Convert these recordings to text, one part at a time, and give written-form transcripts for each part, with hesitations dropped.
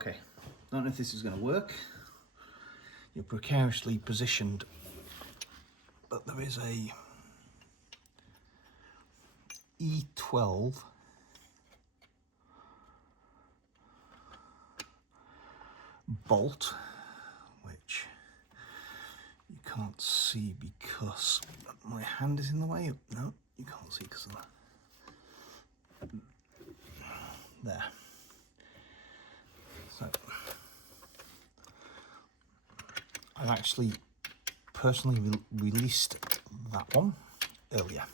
Okay, don't know if this is going to work. You're precariously positioned, but there is a E12 bolt, which you can't see because my hand is in the way. No, you can't see because of that. There. So I've actually personally released that one earlier.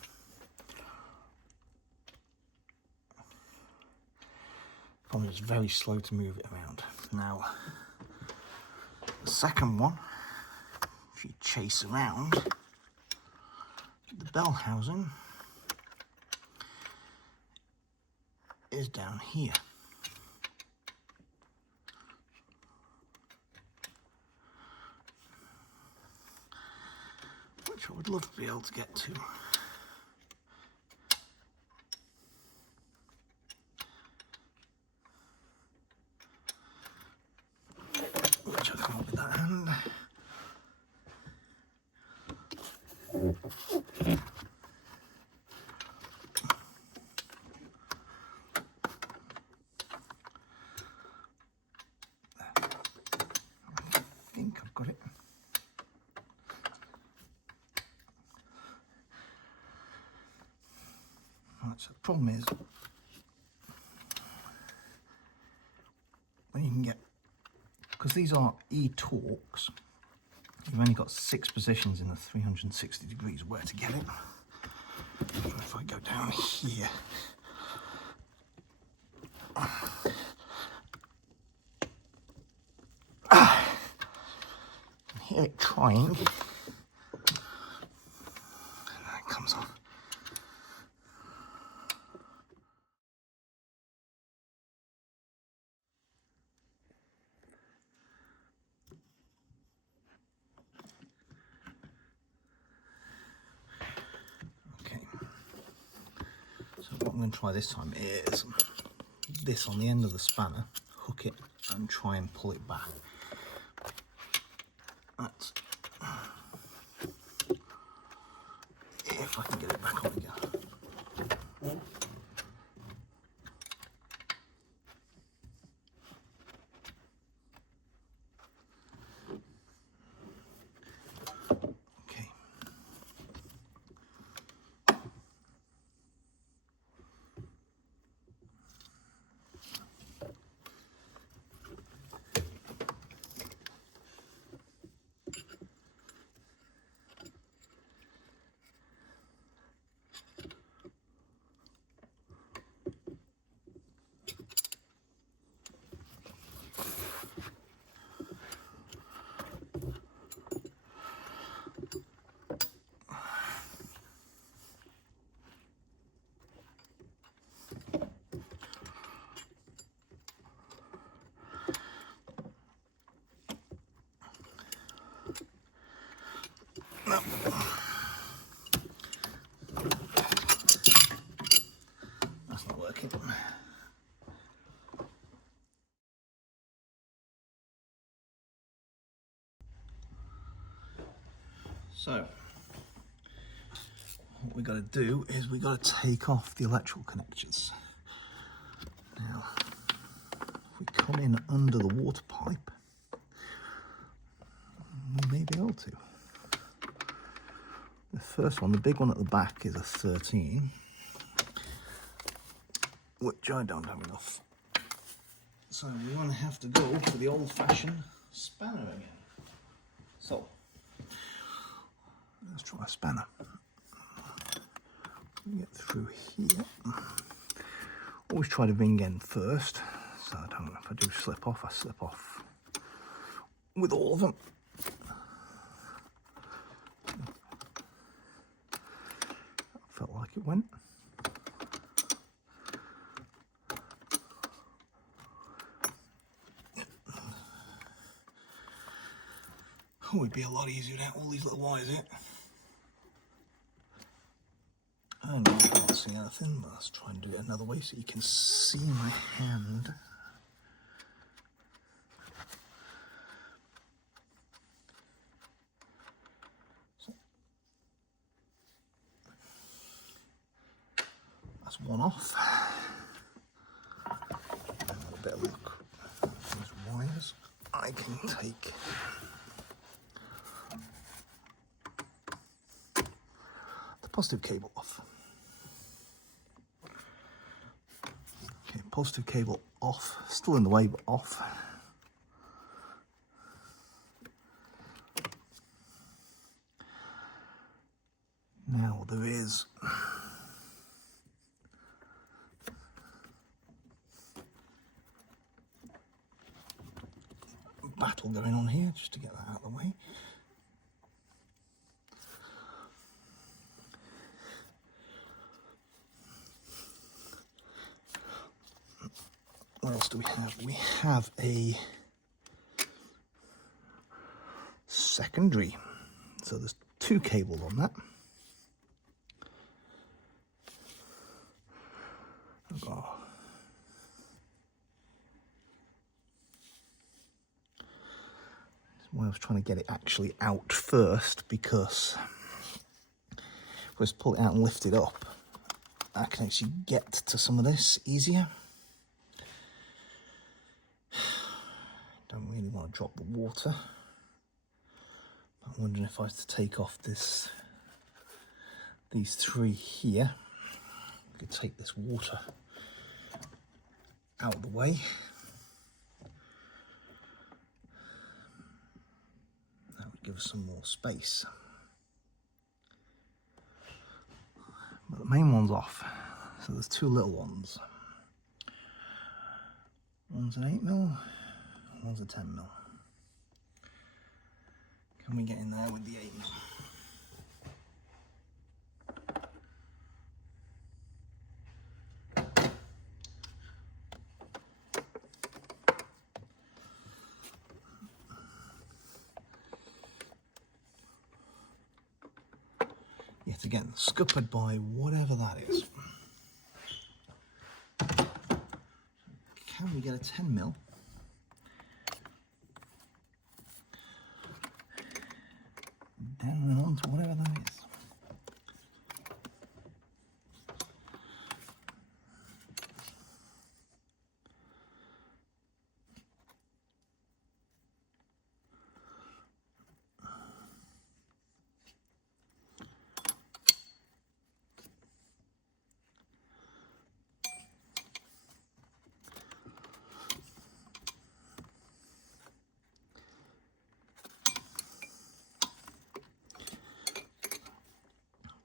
Probably was very slow to move it around. Now, the second one, if you chase around, the bell housing is down here. Which I would love to be able to get to. Which I can't with that hand. I think I've got it. Right, so the problem is, when you can get, because these are E-torques, you've only got 6 positions in the 360 degrees where to get it. So if I go down here, I hear it trying, and it comes off. Okay, so what I'm going to try this time is this on the end of the spanner, hook it and try and pull it back. That's if I can get it back on again. Okay. No. That's not working. So, what we got to do is we got to take off the electrical connectors. Now, if we come in under the water pipe, we may be able to. The first one, the big one at the back, is a 13, which I don't have enough. So we're going to have to go for the old-fashioned spanner again. So, let's try a spanner. Get through here. Always try to ring end first, so I don't know if I do slip off, I slip off with all of them. Felt like it went. It would be a lot easier without all these little wires in it. I know you can't see anything, but let's try and do it another way so you can see my hand. That's one off. And a bit of luck. These wires I can take the positive cable off. Okay, positive cable off, still in the way but off. Now there is a battle going on here, just to get that out of the way. What else do we have? We have a secondary. So there's two cables on that. Oh. Well, I was trying to get it actually out first, because if I just pull it out and lift it up, I can actually get to some of this easier. Don't really want to drop the water. I'm wondering if I was to take off these three here, I could take this water out of the way. That would give us some more space. But the main one's off, so there's two little ones. One's an 8mm, one's a 10mm. Can we get in there with the 8mm? Yet again, scuppered by whatever that is. Can we get a 10mm? Down and on to whatever that is.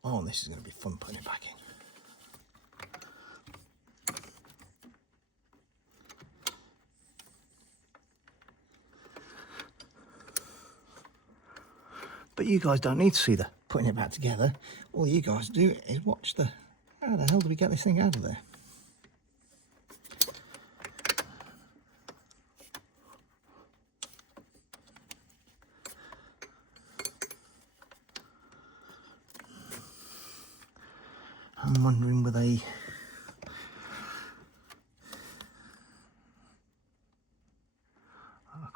Oh, this is going to be fun putting it back in. But you guys don't need to see the putting it back together. All you guys do is watch the, how the hell do we get this thing out of there? I'm wondering whether I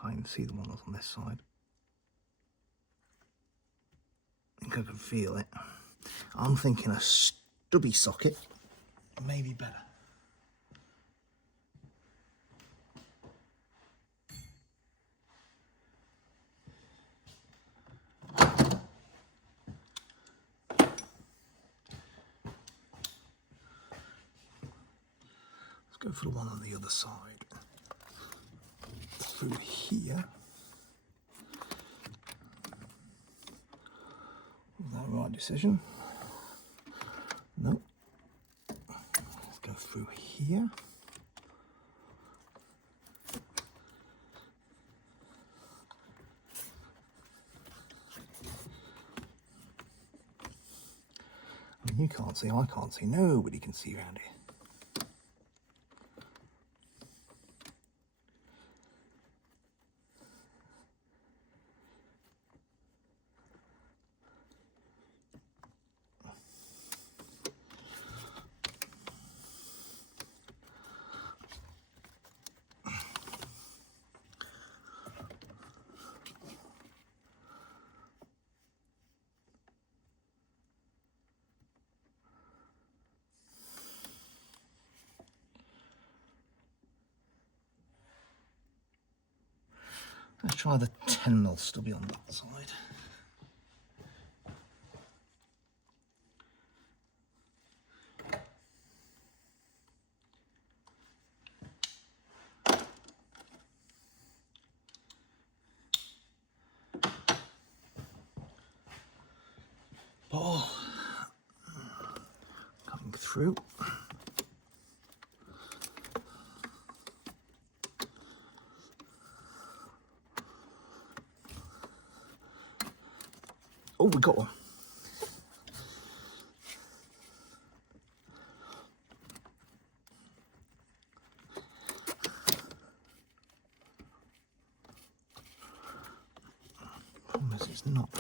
can't even see the one that's on this side. I think I can feel it. I'm thinking a stubby socket may be better. Go for the one on the other side. Through here. Is that the right decision? No. Let's go through here. I mean, you can't see, I can't see, nobody can see around here. Let's try the 10mm stubby on that side. Ball coming through. Oh, we got one. Problem is, it's not.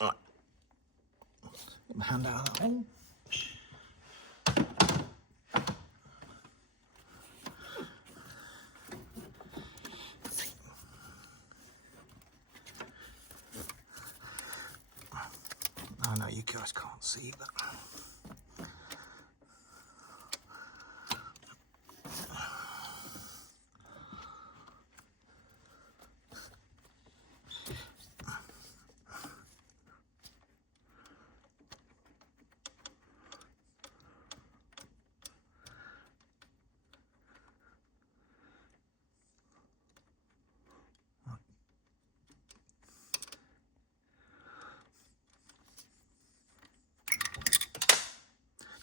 Right. Get my hand out of that hole. I know you guys can't see, but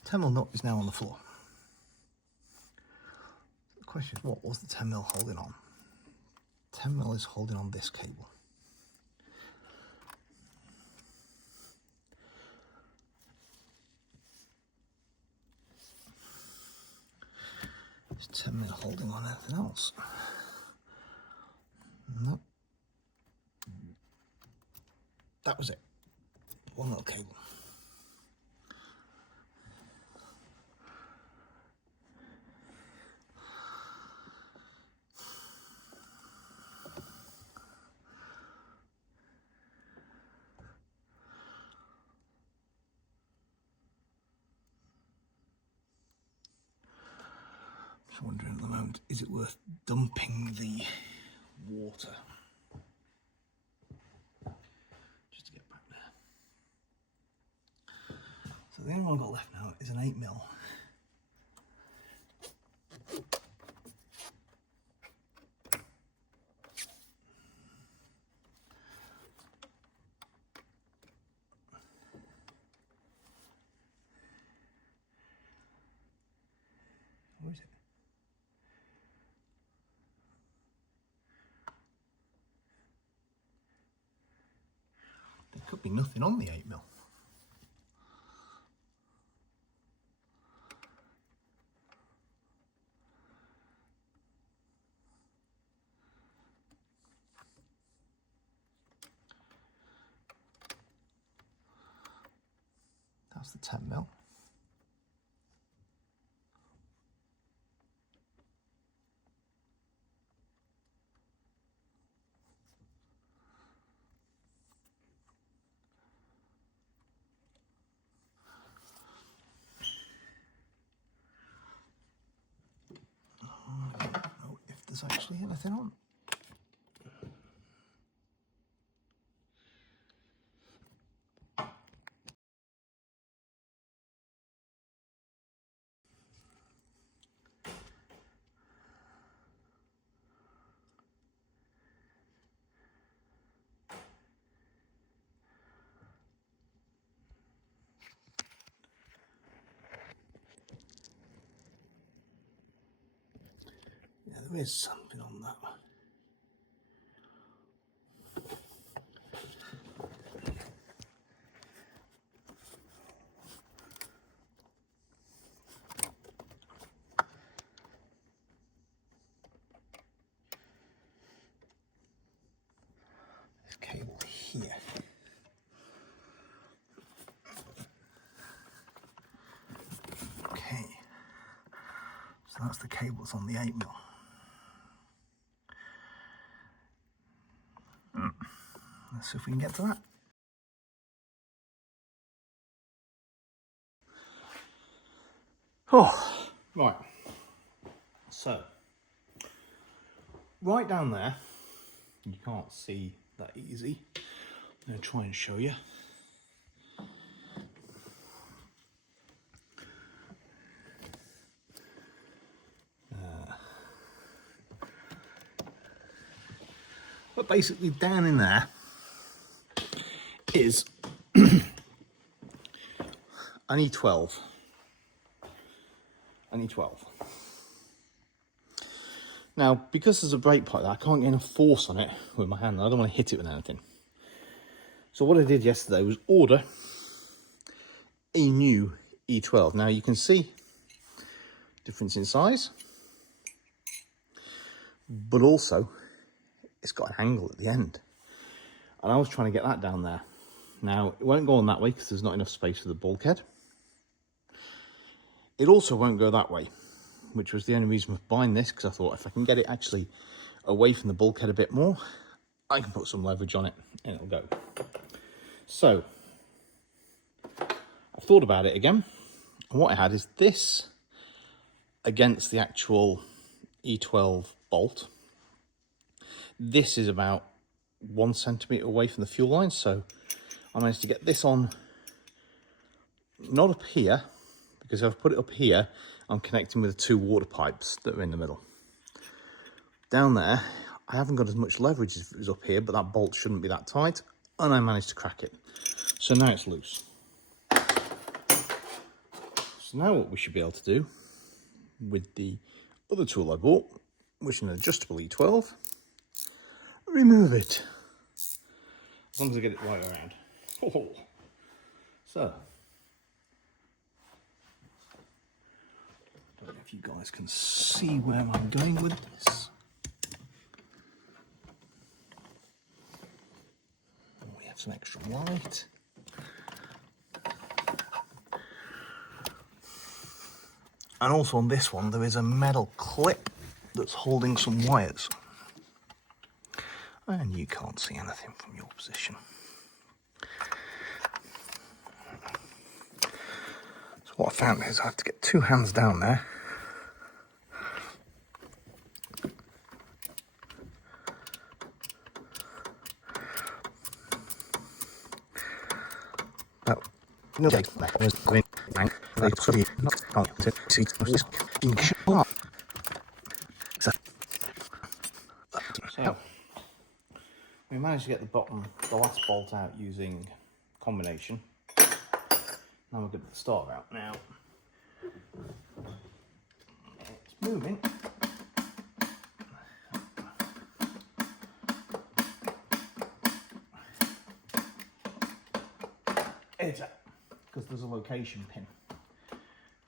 Temel nut is now on the floor. The question is, what was the 10mm holding on? 10mm is holding on this cable. Is 10mm holding on anything else? Nope. That was it. One little cable. I'm wondering at the moment, is it worth dumping the water just to get back there? So the only one I've got left now is an 8mm. Where is it? There could be nothing on the 8mm. That's the 10mm. I don't know if there's actually anything on. Yeah, there is something on that one. This cable here. Okay, so that's the cable that's on the 8mm. Let's see if we can get to that. Oh, right. So, right down there, you can't see that easy. I'm going to try and show you. But basically down in there is an E12. An E12. Now, because there's a brake pipe there, I can't get enough force on it with my hand. I don't want to hit it with anything. So what I did yesterday was order a new E12. Now you can see difference in size, but also it's got an angle at the end. And I was trying to get that down there. Now, it won't go on that way because there's not enough space for the bulkhead. It also won't go that way, which was the only reason for buying this, because I thought if I can get it actually away from the bulkhead a bit more, I can put some leverage on it and it'll go. So, I've thought about it again. And what I had is this against the actual E12 bolt. This is about 1 centimetre away from the fuel line, so I managed to get this on, not up here, because if I put it up here, I'm connecting with the 2 water pipes that are in the middle. Down there, I haven't got as much leverage as it was up here, but that bolt shouldn't be that tight, and I managed to crack it. So now it's loose. So now what we should be able to do with the other tool I bought, which is an adjustable E12, remove it. As long as I get it right around. Oh. So, I don't know if you guys can see where I'm going with this. We have some extra light. And also on this one, there is a metal clip that's holding some wires. And you can't see anything from your position. So what I found is I have to get 2 hands down there. So, we managed to get the last bolt out using combination. Now we're good at the starter out now. It's moving. It's because there's a location pin.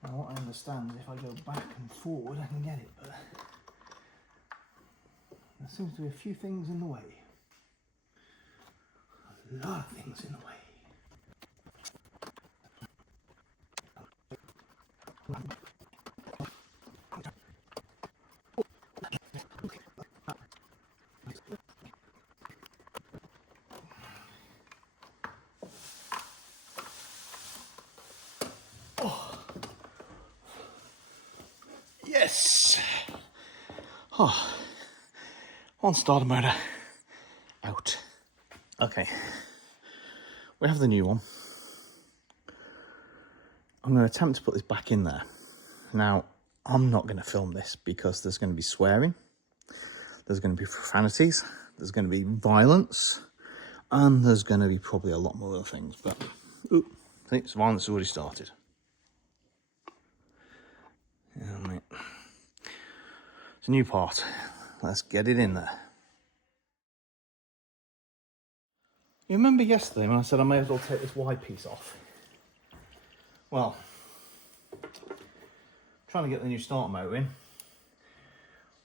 Now what I understand is if I go back and forward I can get it, but there seems to be a few things in the way. A lot of things in the way. Yes! Oh, on starter motor, out. Okay, we have the new one. I'm going to attempt to put this back in there. Now, I'm not going to film this because there's going to be swearing, there's going to be profanities, there's going to be violence, and there's going to be probably a lot more other things. But, ooh, I think the violence has already started. Yeah, mate. It's a new part. Let's get it in there. You remember yesterday when I said I may as well take this Y piece off? Well, trying to get the new starter motor in,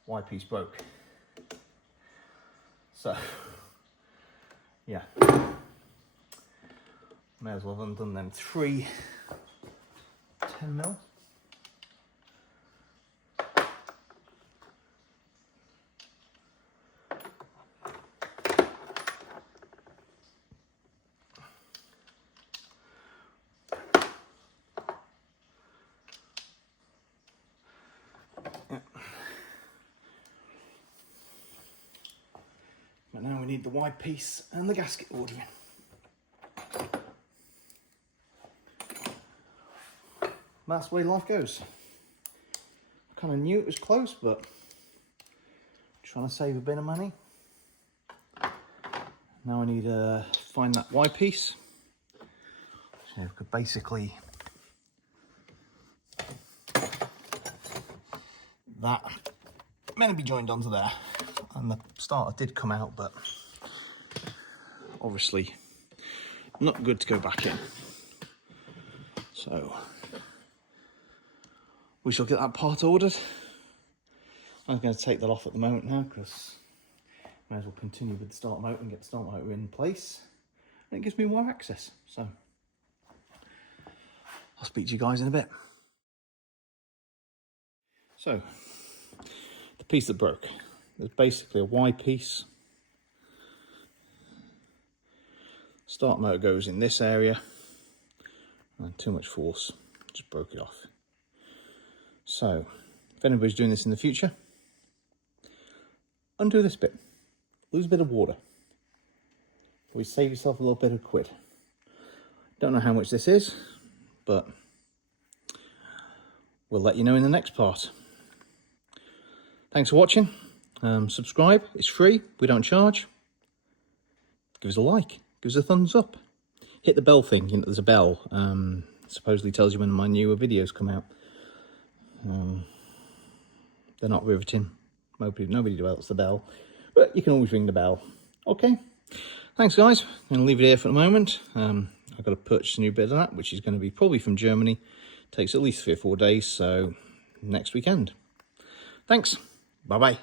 Y piece broke. So, yeah. May as well have undone them 3 10mm. we need the wide piece and the gasket ordering. That's the way life goes. I kind of knew it was close, but trying to save a bit of money. Now I need to find that wide piece. So we could basically, that meant to be joined onto there, and the starter did come out, but obviously not good to go back in. So we shall get that part ordered. I'm going to take that off at the moment now because I may as well continue with the start motor and get the start motor in place. And it gives me more access. So I'll speak to you guys in a bit. So the piece that broke, there's basically a Y piece. Start motor goes in this area and too much force just broke it off. So if anybody's doing this in the future, undo this bit, lose a bit of water, we save yourself a little bit of quid. Don't know how much this is, but we'll let you know in the next part. Thanks for watching. Subscribe, it's free, we don't charge. Give us a like, give us a thumbs up. Hit the bell thing, you know, there's a bell, supposedly tells you when my newer videos come out. They're not riveting. Nobody develops the bell, but you can always ring the bell. Okay, thanks guys. I'm going to leave it here for the moment. I've got to purchase a new bit of that, which is going to be probably from Germany. Takes at least 3 or 4 days, so next weekend. Thanks. Bye bye.